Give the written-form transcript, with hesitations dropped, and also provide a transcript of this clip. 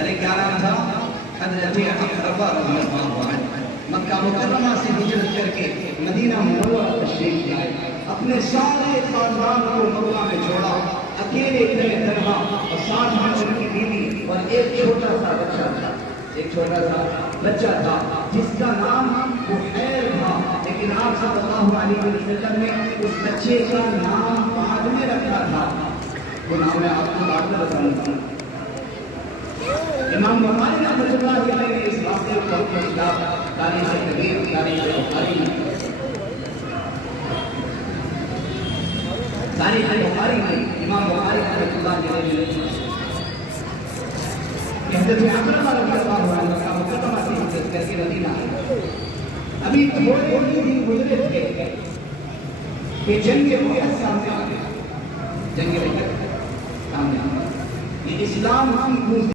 ارے کیا نام تھا؟ حضرت عقبہ رضی اللہ عنہ مکہ مکرمہ سے ہجرت کر کے مدینہ منورہ تشریف لائے، اپنے سارے خاندان کو مکہ میں چھوڑا، اکیلے اتنے تنہا، اور ساتھ میں ان کی بیوی اور ایک چھوٹا سا بچہ تھا، ایک چھوٹا سا بچہ تھا جس کا نام بحیر تھا، لیکن آپ صلی اللہ علیہ وسلم نے اس بچے کا نام بعد میں رکھا تھا، وہ نام میں آپ کو بعد میں بتاؤں گا۔ امام بخاری رحمۃ اللہ علیہ نے اس واقعے کو اپنے کتاب تاریخ کبیر تاریخ بخاری میں امام بخاری رحمۃ اللہ علیہ حضرت عقبہ رضی اللہ عنہ کا مقدمہ سے ہجرت کر کے مدینہ آئے۔ ابھی تھوڑے ہی دن گزرے تھے کہ جنگ احد سامنے آ گیا، جنگ احد سامنے آ گیا، یہ اسلام کی